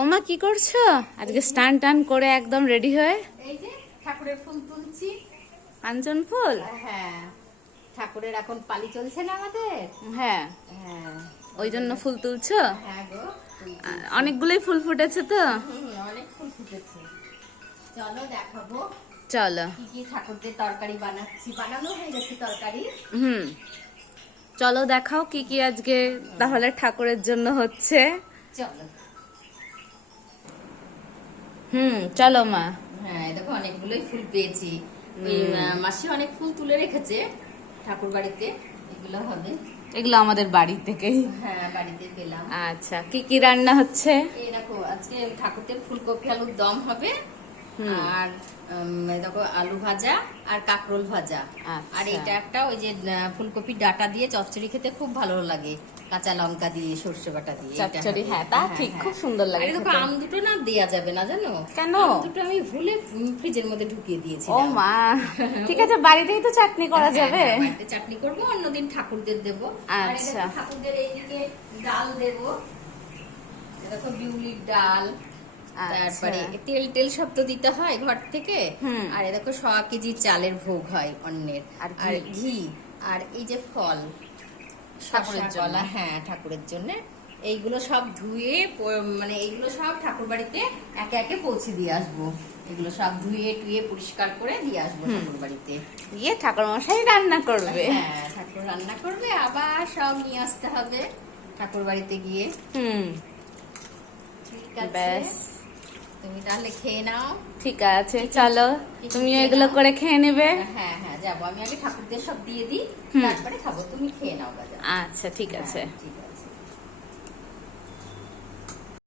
ওমা কি করছো আজকে? স্টান টান করে একদম রেডি হয়ে এই যে ঠাকুরের ফুল তুলছি। কাঞ্চন ফুল? হ্যাঁ, ঠাকুরের এখন পালি চলছে না আমাদের। হ্যাঁ, হ্যাঁ, ওই জন্য ফুল তুলছো? হ্যাঁ গো, অনেকগুলোই ফুল ফুটেছে তো। অনেক ফুল ফুটেছে। চলো দেখাবো চলো। কি কি ঠাকুরদের তরকারি বানাচ্ছি। বানানো হয়ে গেছে তরকারি। চলো দেখাও কি কি আজকে তাহলে ঠাকুরের জন্য হচ্ছে। চলো। চলো মা। হ্যাঁ, দেখো অনেকগুলোই ফুল পেয়েছি। ওই মাসি অনেক ফুল তুলে রেখেছে ঠাকুর বাড়িতে। এগুলো হবে। এগুলো আমাদের বাড়ি থেকেই। হ্যাঁ, বাড়িতে পেলাম। আচ্ছা, কি কি রান্না হচ্ছে? এই দেখো আজকে ঠাকুরদের ফুলকপি আলুর দম হবে। আর দেখো আলু ভাজা আর কাঁকরোল ভাজা। আচ্ছা। আর এটা একটা ওই যে ফুলকপির ডাটা দিয়ে চচ্চড়ি খেতে খুব ভালো লাগে, কাঁচা লঙ্কা দিয়ে সর্ষে বাটা দিয়ে। এটা চচ্চড়ি, হবে। হ্যাঁ তা ঠিক, হ্যাঁ। খুব সুন্দর লাগে আর এই দেখো খেতে। আম দুটো না দেয়া যাবে না, জানো কেন? আম দুটো আমি ভুলে ফ্রিজের মধ্যে ঢুকিয়ে দিয়েছি। ও মা, ঠিক আছে, বাড়িতেই তো চাটনি করা যাবে। বাড়িতে চাটনি করবো, অন্যদিন ঠাকুরদের দেবো। আর এই আচ্ছা। দেখো ঠাকুরদের এইদিকে ডাল দেবো। এই দেখো বিউলির ডাল। তারপরে তেল টেল সব তো দিতে হয় ঘর থেকে। আর এ দেখো 100 কেজি চালের ভোগ হয় অন্যের। আর ঘি আর এই যে ফল ঠাকুরের জন্য। কলা, হ্যাঁ ঠাকুরের জন্য। এইগুলো সব ধুয়ে মানে এইগুলো সব ঠাকুর বাড়িতে একে একে পৌঁছে দিয়ে আসবো। এগুলো সব ধুয়ে টুয়ে পরিষ্কার করে দিয়ে আসবো ঠাকুর বাড়িতে। গিয়ে ঠাকুর মশাই রান্না করবে। হ্যাঁ, ঠাকুর রান্না করবে, আবার সব নিয়ে আসতে হবে ঠাকুর বাড়িতে গিয়ে। ঠিক আছে, ব্যাস। তুমি তাহলে খেয়ে নাও। ঠিক আছে, চলো তুমিও এগুলো করে খেয়ে নেবে। হ্যাঁ হ্যাঁ, যাবো। আমি আগে ঠাকুরদের সব দিয়ে দিই, তারপরে খাবো। তুমি খেয়ে নাও বাজার। আচ্ছা, ঠিক আছে। ঠিক আছে।